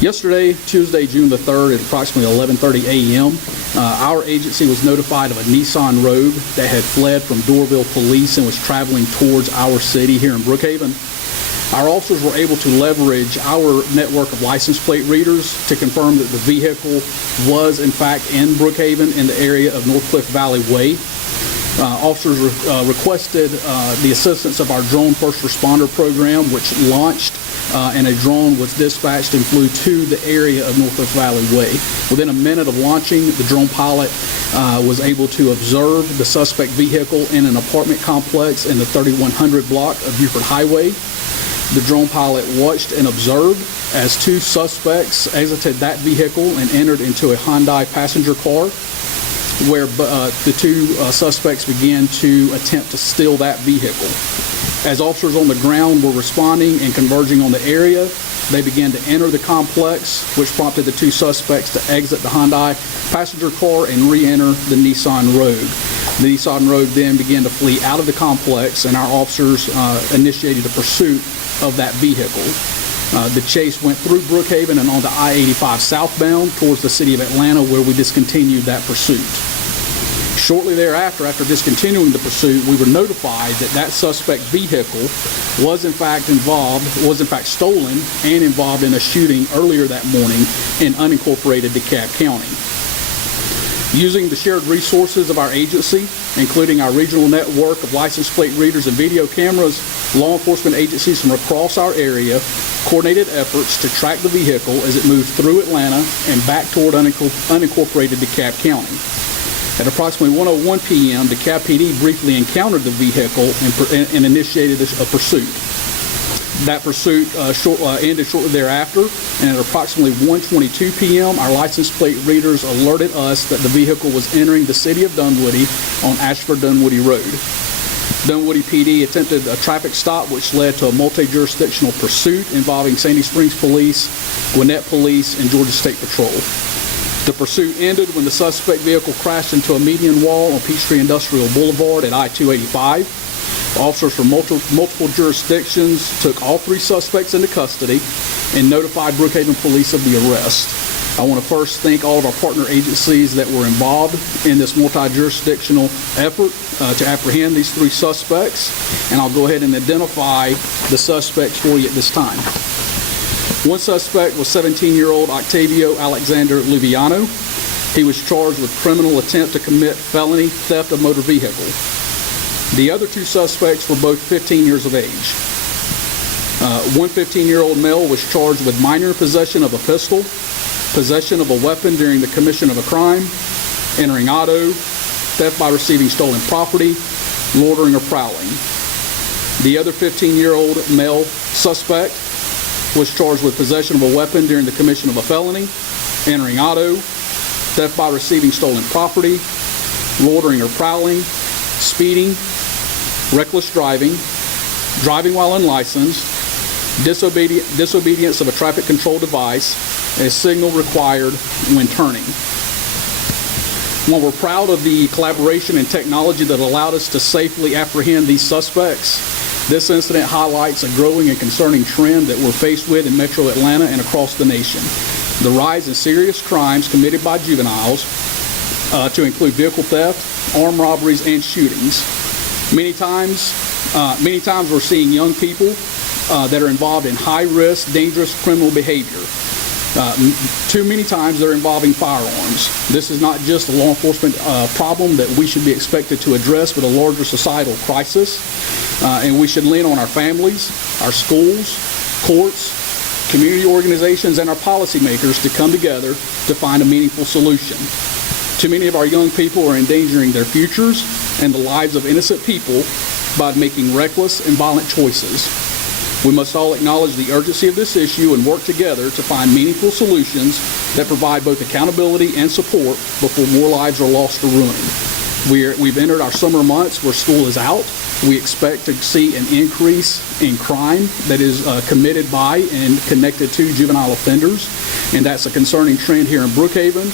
Yesterday, Tuesday, June the 3rd, at approximately 11:30 a.m., our agency was notified of a Nissan Rogue that had fled from Doraville Police and was traveling towards our city here in Brookhaven. Our officers were able to leverage our network of license plate readers to confirm that the vehicle was, in fact, in Brookhaven in the area of North Cliff Valley Way. Officers requested the assistance of our drone first responder program, which launched and a drone was dispatched and flew to the area of North Cliff Valley Way. Within a minute of launching, the drone pilot was able to observe the suspect vehicle in an apartment complex in the 3100 block of Buford Highway. The drone pilot watched and observed as two suspects exited that vehicle and entered into a Hyundai passenger car, where the two suspects began to attempt to steal that vehicle. As officers on the ground were responding and converging on the area, they began to enter the complex, which prompted the two suspects to exit the Hyundai passenger car and re-enter the Nissan Rogue. The Nissan Rogue then began to flee out of the complex, and our officers initiated a pursuit of that vehicle. The chase went through Brookhaven and onto I-85 southbound towards the city of Atlanta, where we discontinued that pursuit. Shortly thereafter, after discontinuing the pursuit, we were notified that that suspect vehicle was in fact stolen and involved in a shooting earlier that morning in unincorporated DeKalb County. Using the shared resources of our agency, including our regional network of license plate readers and video cameras, law enforcement agencies from across our area coordinated efforts to track the vehicle as it moved through Atlanta and back toward unincorporated DeKalb County. At approximately 1:01 p.m., DeKalb PD briefly encountered the vehicle and initiated a pursuit. That pursuit ended shortly thereafter, and at approximately 1:22 p.m., our license plate readers alerted us that the vehicle was entering the city of Dunwoody on Ashford-Dunwoody Road. Dunwoody PD attempted a traffic stop, which led to a multi-jurisdictional pursuit involving Sandy Springs Police, Gwinnett Police, and Georgia State Patrol. The pursuit ended when the suspect vehicle crashed into a median wall on Peachtree Industrial Boulevard at I-285. Officers from multiple jurisdictions took all three suspects into custody and notified Brookhaven Police of the arrest. I want to first thank all of our partner agencies that were involved in this multi-jurisdictional effort to apprehend these three suspects, and I'll go ahead and identify the suspects for you at this time. One suspect was 17-year-old Octavio Alexander Luviano. He was charged with criminal attempt to commit felony theft of motor vehicle. The other two suspects were both 15 years of age. One 15-year-old male was charged with minor possession of a pistol, possession of a weapon during the commission of a crime, entering auto, theft by receiving stolen property, loitering or prowling. The other 15-year-old male suspect was charged with possession of a weapon during the commission of a felony, entering auto, theft by receiving stolen property, loitering or prowling, speeding, reckless driving, driving while unlicensed, disobedience of a traffic control device, and a signal required when turning. While we're proud of the collaboration and technology that allowed us to safely apprehend these suspects, this incident highlights a growing and concerning trend that we're faced with in Metro Atlanta and across the nation. The rise in serious crimes committed by juveniles, to include vehicle theft, armed robberies, and shootings. Many times we're seeing young people that are involved in high-risk, dangerous criminal behavior. Too many times they're involving firearms. This is not just a law enforcement problem that we should be expected to address, but a larger societal crisis. And we should lean on our families, our schools, courts, community organizations, and our policymakers to come together to find a meaningful solution. Too many of our young people are endangering their futures and the lives of innocent people by making reckless and violent choices. We must all acknowledge the urgency of this issue and work together to find meaningful solutions that provide both accountability and support before more lives are lost or ruined. We've entered our summer months where school is out. We expect to see an increase in crime that is committed by and connected to juvenile offenders, and that's a concerning trend here in Brookhaven.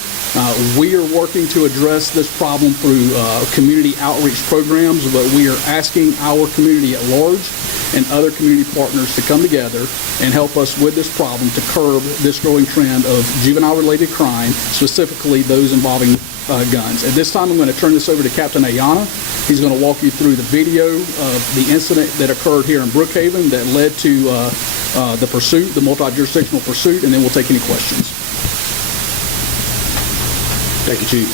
We are working to address this problem through community outreach programs, but we are asking our community at large and other community partners to come together and help us with this problem to curb this growing trend of juvenile-related crime, specifically those involving guns. At this time, I'm going to turn this over to Captain Ayana. He's going to walk you through the video of the incident that occurred here in Brookhaven that led to the pursuit, the multi-jurisdictional pursuit, and then we'll take any questions. Thank you, Chief.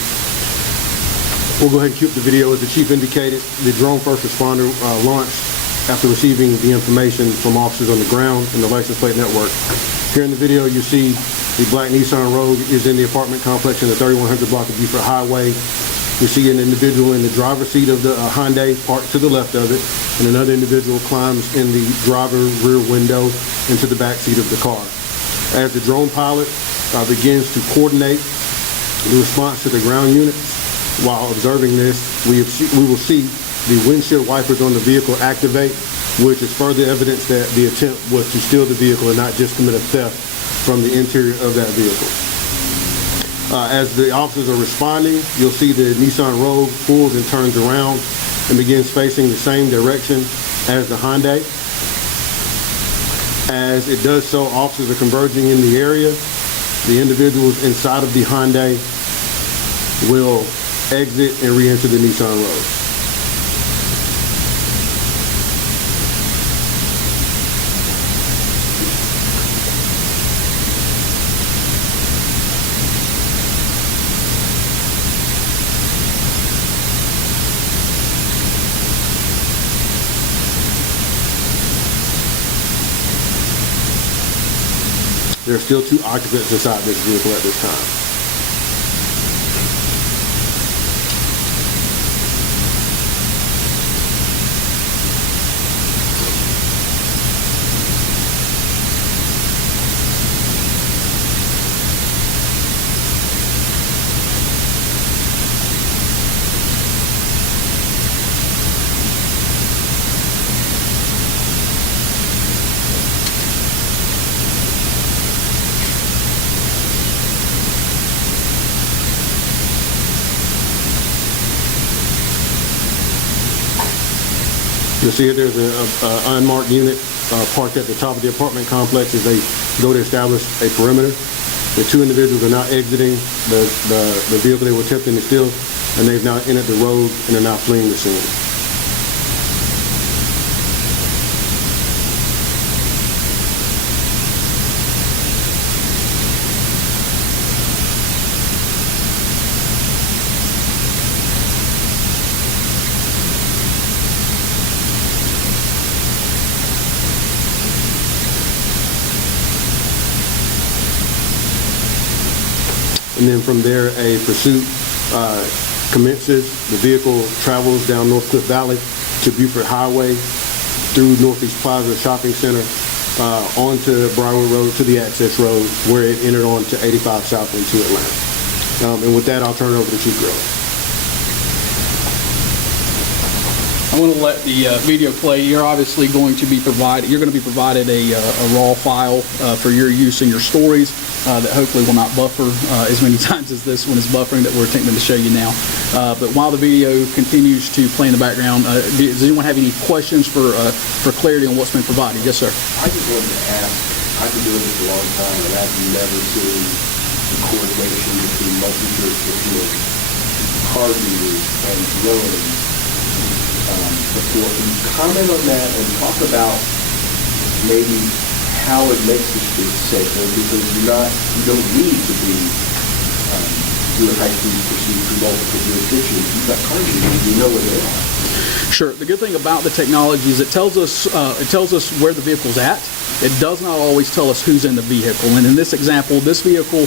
We'll go ahead and cue up the video. As the Chief indicated, the drone first responder launched after receiving the information from officers on the ground and the license plate network. Here in the video, you see the black Nissan Rogue is in the apartment complex in the 3100 block of Beaufort Highway. You see an individual in the driver's seat of the Hyundai parked to the left of it, and another individual climbs in the driver rear window into the back seat of the car. As the drone pilot begins to coordinate the response to the ground units, while observing this, we will see the windshield wipers on the vehicle activate, which is further evidence that the attempt was to steal the vehicle and not just commit a theft from the interior of that vehicle. As the officers are responding, you'll see the Nissan Rogue pulls and turns around and begins facing the same direction as the Hyundai. As it does so, officers are converging in the area. The individuals inside of the Hyundai will exit and re-enter the Nissan Rogue. There are still 2 occupants inside this vehicle at this time. You'll see there's an unmarked unit parked at the top of the apartment complex as they go to establish a perimeter. The 2 individuals are now exiting the vehicle they were attempting to steal, and they've now entered the road and are now fleeing the scene. And then from there, a pursuit commences. The vehicle travels down North Cliff Valley to Beaufort Highway, through Northeast Plaza Shopping Center, onto Briarwood Road to the access road, where it entered onto 85 South into Atlanta. And with that, I'll turn it over to Chief Grillo. I'm going to let the video play. You're obviously going to be provided. You're going to be provided a raw file for your use in your stories that hopefully will not buffer as many times as this one is buffering that we're attempting to show you now. But while the video continues to play in the background, does anyone have any questions for clarity on what's been provided? Yes, sir. I just wanted to ask. I've been doing this a long time, and I've never seen the coordination between multi-jurisdictional card readers and drones before. Can you comment on that and talk about maybe how it makes the streets safer? Because you don't need to be doing high-speed pursuit through multiple jurisdictions. You've got card readers, you know where they are. Sure. The good thing about the technology is it tells us where the vehicle's at. It does not always tell us who's in the vehicle. And in this example, this vehicle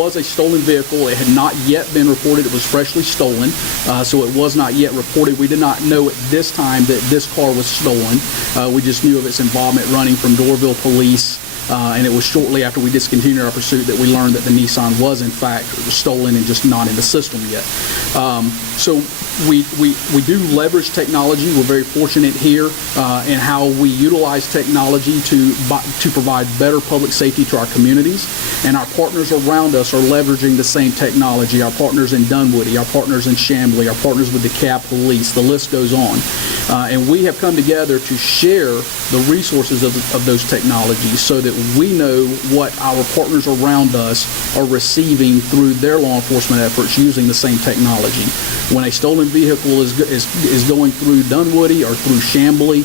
was a stolen vehicle. It had not yet been reported. It was freshly stolen, so it was not yet reported. We did not know at this time that this car was stolen. We just knew of its involvement running from Doraville Police and it was shortly after we discontinued our pursuit that we learned that the Nissan was in fact stolen and just not in the system yet. So we do leverage technology. We're very fortunate here in how we utilize technology to provide better public safety to our communities, and our partners around us are leveraging the same technology. Our partners in Dunwoody, our partners in Chamblee, our partners with the DeKalb Police, the list goes on. And we have come together to share the resources of those technologies so that we know what our partners around us are receiving through their law enforcement efforts using the same technology. When a stolen vehicle is going through Dunwoody or through Chamblee,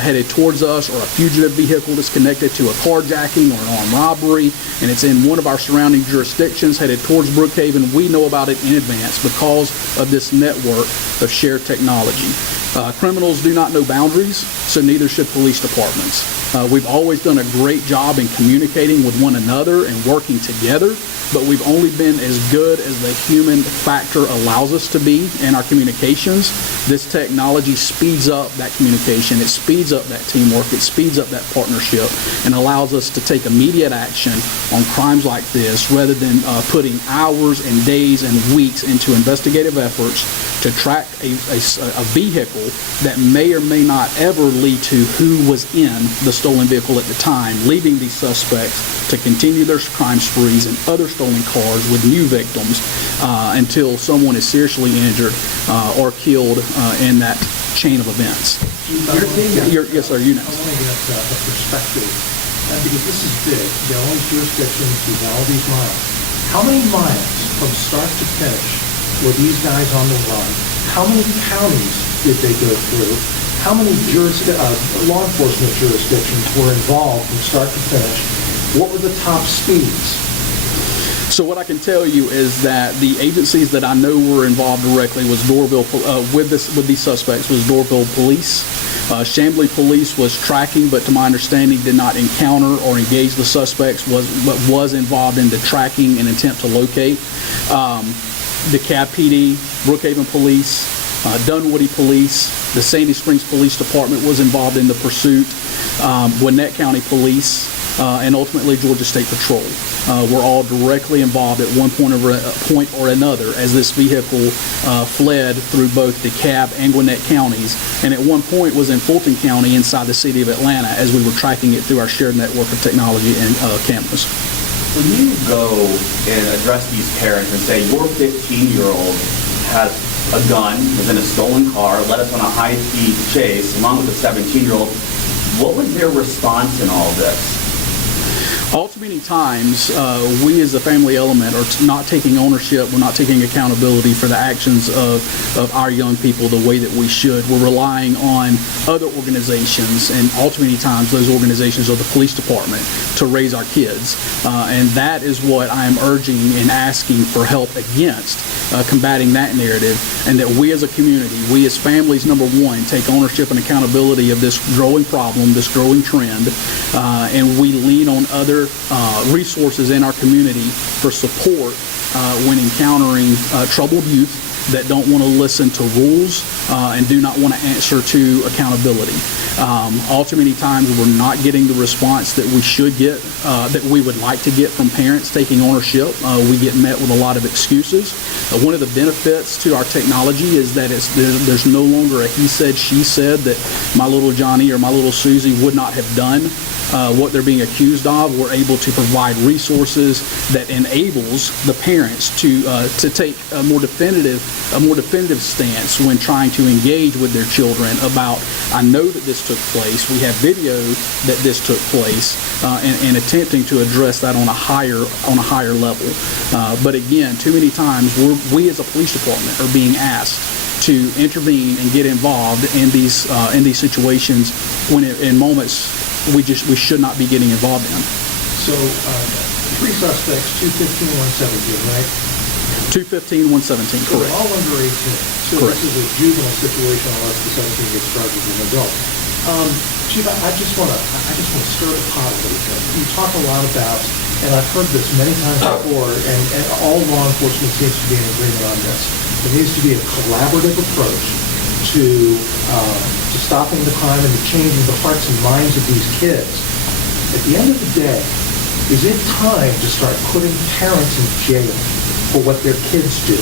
headed towards us, or a fugitive vehicle that's connected to a carjacking or an armed robbery, and it's in one of our surrounding jurisdictions headed towards Brookhaven, we know about it in advance because of this network of shared technology. Criminals do not know boundaries, so neither should police departments. We've always done a great job in communicating with one another and working together, but we've only been as good as the human factor allows us to be in our communications. This technology speeds up that communication, it speeds up that teamwork, it speeds up that partnership, and allows us to take immediate action on crimes like this rather than putting hours and days and weeks into investigative efforts to track a vehicle that may or may not ever lead to who was in the stolen vehicle at the time, leaving these suspects to continue their crime sprees in other stolen cars with new victims until someone is seriously injured or killed in that chain of events. Yes, sir, you know. I want to get a perspective, because this is big. There are all these jurisdictions, we've got all these miles. How many miles from start to finish were these guys on the run? How many counties did they go through? How many law enforcement jurisdictions were involved from start to finish? What were the top speeds? So what I can tell you is that the agencies that I know were involved directly was Doraville, with these suspects, was Doraville Police. Chamblee Police was tracking, but to my understanding did not encounter or engage the suspects, but was involved in the tracking and attempt to locate. DeKalb PD, Brookhaven Police, Dunwoody Police, the Sandy Springs Police Department was involved in the pursuit, Gwinnett County Police, and ultimately Georgia State Patrol were all directly involved at one point or another as this vehicle fled through both DeKalb and Gwinnett counties, and at one point was in Fulton County inside the city of Atlanta as we were tracking it through our shared network of technology and cameras. When you go and address these parents and say your 15-year-old has a gun, was in a stolen car, led us on a high-speed chase along with a 17-year-old, what was their response in all this? All too many times, we as a family element are not taking ownership, we're not taking accountability for the actions of our young people the way that we should. We're relying on other organizations, and all too many times those organizations are the police department, to raise our kids. And that is what I am urging and asking for help against, combating that narrative, and that we as a community, we as families, number one, take ownership and accountability of this growing problem, this growing trend, and we lean on other resources in our community for support when encountering troubled youth that don't want to listen to rules and do not want to answer to accountability. All too many times we're not getting the response that we should get, that we would like to get from parents taking ownership. We get met with a lot of excuses. One of the benefits to our technology is that there's no longer a he said, she said that my little Johnny or my little Susie would not have done what they're being accused of. We're able to provide resources that enables the parents to take a more definitive stance when trying to engage with their children about, I know that this took place, we have video that this took place, and attempting to address that on a higher level. But again, too many times we as a police department are being asked to intervene and get involved in these situations when in moments we should not be getting involved in. So, 3 suspects, 215, 117, right? 215, 117, So correct. they're all under 18. So Correct. This is a juvenile situation unless the 17 gets charged as an adult. Chief, I just want to stir the pot a little bit. You talk a lot about, and I've heard this many times before, and all law enforcement seems to be in agreement on this. There needs to be a collaborative approach to stopping the crime and to changing the hearts and minds of these kids. At the end of the day, is it time to start putting parents in jail for what their kids do?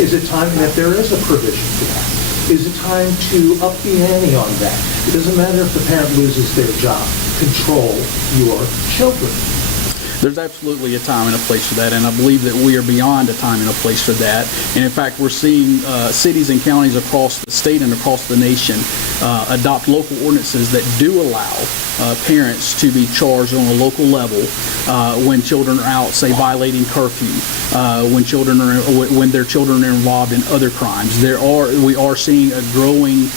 Is it time that there is a provision for that? Is it time to up the ante on that? It doesn't matter if the parent loses their job. Control your children. There's absolutely a time and a place for that, and I believe that we are beyond a time and a place for that. And in fact, we're seeing cities and counties across the state and across the nation adopt local ordinances that do allow parents to be charged on a local level when children are out, say, violating curfew, when their children are involved in other crimes. We are seeing a growing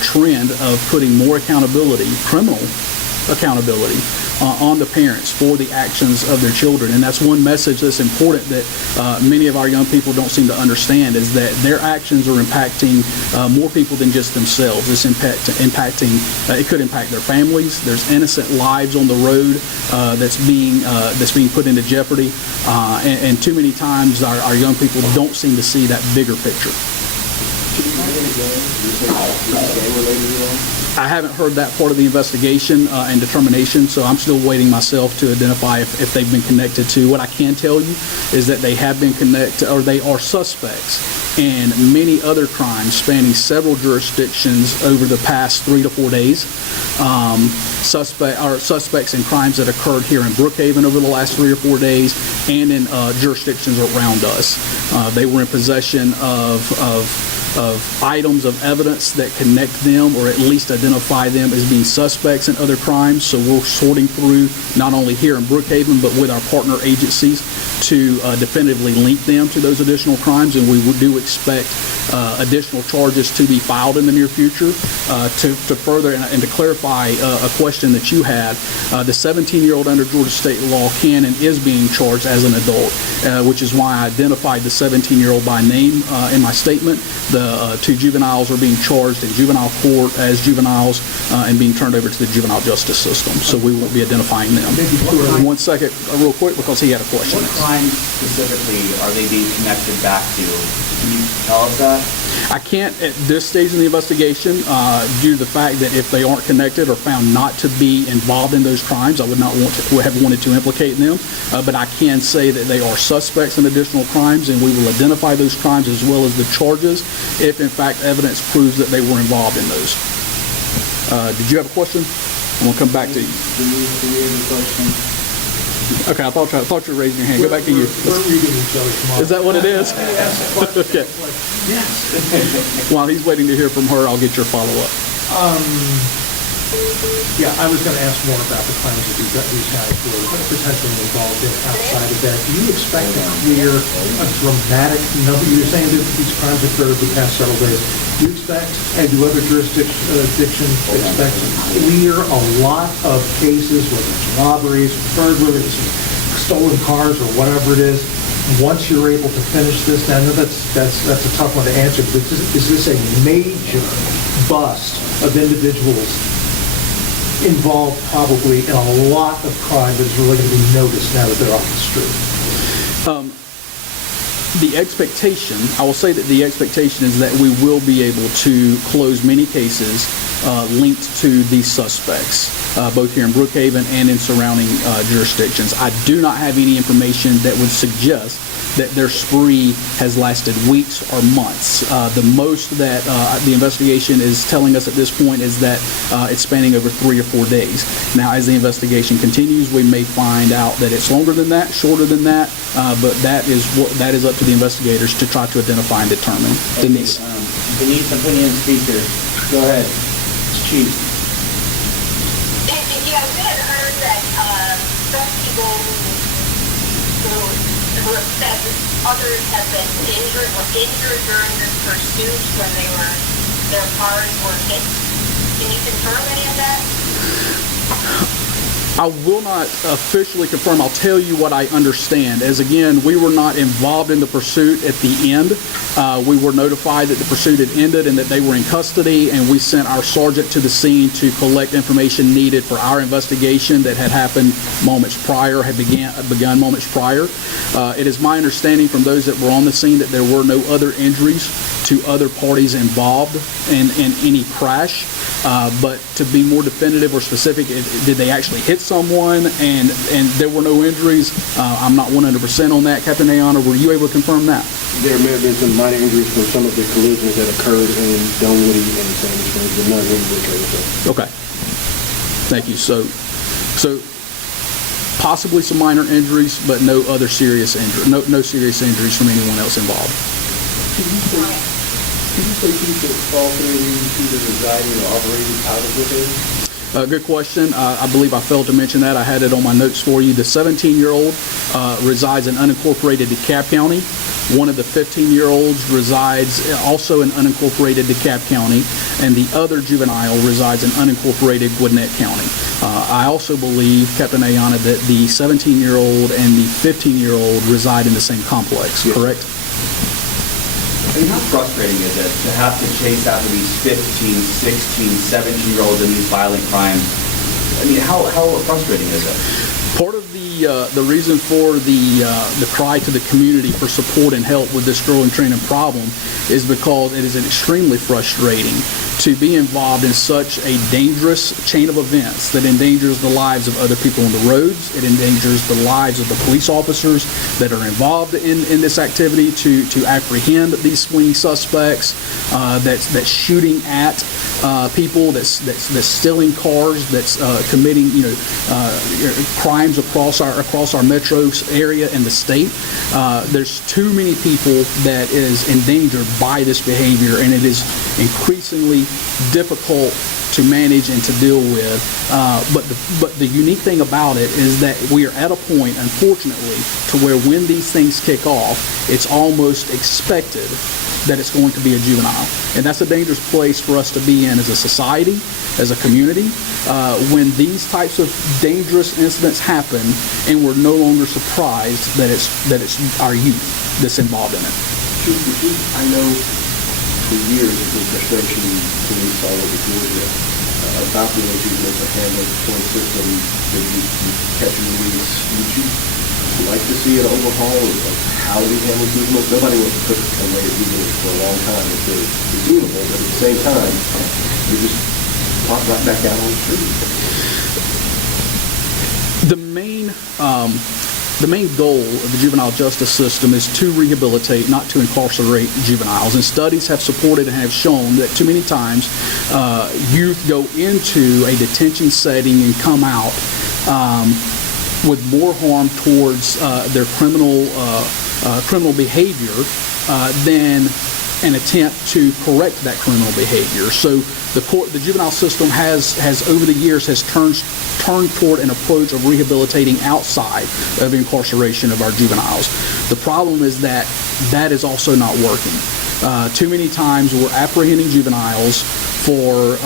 trend of putting more accountability, criminal accountability, on the parents for the actions of their children. And that's one message that's important that many of our young people don't seem to understand, is that their actions are impacting more people than just themselves. It's impacting, it could impact their families. There's innocent lives on the road that's being put into jeopardy. And too many times our young people don't seem to see that bigger picture. I haven't heard that part of the investigation and determination, so I'm still waiting myself to identify if they've been connected to. What I can tell you is that they have been connected, or they are suspects in many other crimes spanning several jurisdictions over the past 3 to 4 days. Suspects in crimes that occurred here in Brookhaven over the last 3 or 4 days, and in jurisdictions around us. They were in possession of items of evidence that connect them, or at least identify them as being suspects in other crimes. So we're sorting through, not only here in Brookhaven, but with our partner agencies, to definitively link them to those additional crimes. And we do expect additional charges to be filed in the near future. To further and to clarify a question that you had, the 17-year-old under Georgia state law can and is being charged as an adult, which is why I identified the 17-year-old by name in my statement. The 2 juveniles are being charged in juvenile court as juveniles and being turned over to the juvenile justice system. So we won't be identifying them. 1 second, real quick, because he had a question. What crimes specifically are they being connected back to? Can you tell us that? I can't at this stage in the investigation, due to the fact that if they aren't connected or found not to be involved in those crimes, I would not have wanted to implicate them. But I can say that they are suspects in additional crimes, and we will identify those crimes as well as the charges if, in fact, evidence proves that they were involved in those. Did you have a question? I'm going to come back to you. Do you have a question? Okay, I thought you were raising your hand. Go back to you. We're reading each other's minds. Is that what it is? Okay. Yes. While he's waiting to hear from her, I'll get your follow-up. Yeah, I was going to ask more about the crimes that these guys were potentially involved in outside of that. Do you expect to clear a dramatic number? You're saying that these crimes occurred the past several days. Do you expect, and do other jurisdictions expect to clear a lot of cases, whether it's robberies, burglaries, stolen cars, or whatever it is, once you're able to finish this? Now, I know that's a tough one to answer, but is this a major bust of individuals involved probably in a lot of crime that is really going to be noticed now that they're off the street? The expectation, I will say that the expectation is that we will be able to close many cases linked to these suspects, both here in Brookhaven and in surrounding jurisdictions. I do not have any information that would suggest that their spree has lasted weeks or months. The most that the investigation is telling us at this point is that it's spanning over 3 or 4 days. Now, as the investigation continues, we may find out that it's longer than that, shorter than that, but that is up to the investigators to try to identify and determine. Denise. Denise, I'm putting you in speaker. Go ahead. Chief. Yeah, we had heard that some people who have said that others have been injured during this pursuit when their cars were hit. Can you confirm any of that? I will not officially confirm. I'll tell you what I understand. As again, we were not involved in the pursuit at the end. We were notified that the pursuit had ended and that they were in custody, and we sent our sergeant to the scene to collect information needed for our investigation that had happened moments prior, had begun moments prior. It is my understanding from those that were on the scene that there were no other injuries to other parties involved in any crash. But to be more definitive or specific, did they actually hit someone and there were no injuries. I'm not 100% on that. Captain Ayana, were you able to confirm that? There may have been some minor injuries from some of the collisions that occurred in Dunwoody and Sandy Springs, but none in Brookhaven. Okay. Thank you. So possibly some minor injuries, but no other serious no serious injuries from anyone else involved. Can you say people fall through either residing or operating out of Brookhaven? Good question. I believe I failed to mention that. I had it on my notes for you. The 17-year-old resides in unincorporated DeKalb County. One of the 15-year-olds resides also in unincorporated DeKalb County, and the other juvenile resides in unincorporated Gwinnett County. I also believe, Captain Ayana, that the 17-year-old and the 15-year-old reside in the same complex, Yes. correct? I mean, how frustrating is it to have to chase after these 15, 16, 17-year-olds in these violent crimes? I mean, how frustrating is it? Part of the reason for the cry to the community for support and help with this growing training problem is because it is extremely frustrating to be involved in such a dangerous chain of events that endangers the lives of other people on the roads. It endangers the lives of the police officers that are involved in this activity to apprehend these swinging suspects, that's shooting at people, that's stealing cars, that's committing crimes across our metro area and the state. There's too many people that is endangered by this behavior, and it is increasingly difficult to manage and to deal with. But the unique thing about it is that we are at a point, unfortunately, to where when these things kick off, it's almost expected that it's going to be a juvenile. And that's a dangerous place for us to be in as a society, as a community, when these types of dangerous incidents happen and we're no longer surprised that it's our youth that's involved in it. I know for years there's been frustration police all over Georgia about the way juveniles are handled, point system, that you catch and release. Would you like to see an overhaul of how we handle juveniles? Nobody wants to put away juveniles for a long time if they're redeemable, but at the same time, you just pop right back out on the street. The main goal of the juvenile justice system is to rehabilitate, not to incarcerate juveniles. And studies have supported and have shown that too many times youth go into a detention setting and come out with more harm towards their criminal behavior than an attempt to correct that criminal behavior. So the juvenile system has over the years turned toward an approach of rehabilitating outside of incarceration of our juveniles. The problem is that is also not working. Too many times we're apprehending juveniles for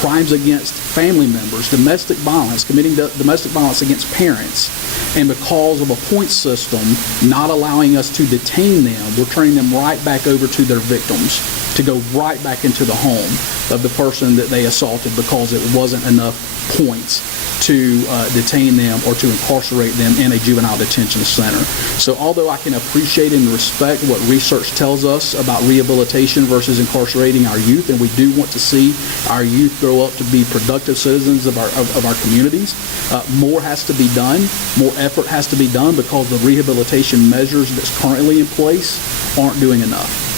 crimes against family members, domestic violence, committing domestic violence against parents, and because of a point system not allowing us to detain them, we're turning them right back over to their victims, to go right back into the home of the person that they assaulted because it wasn't enough points to detain them or to incarcerate them in a juvenile detention center. So although I can appreciate and respect what research tells us about rehabilitation versus incarcerating our youth, and we do want to see our youth grow up to be productive citizens of our communities, more has to be done, more effort has to be done, because the rehabilitation measures that's currently in place aren't doing enough.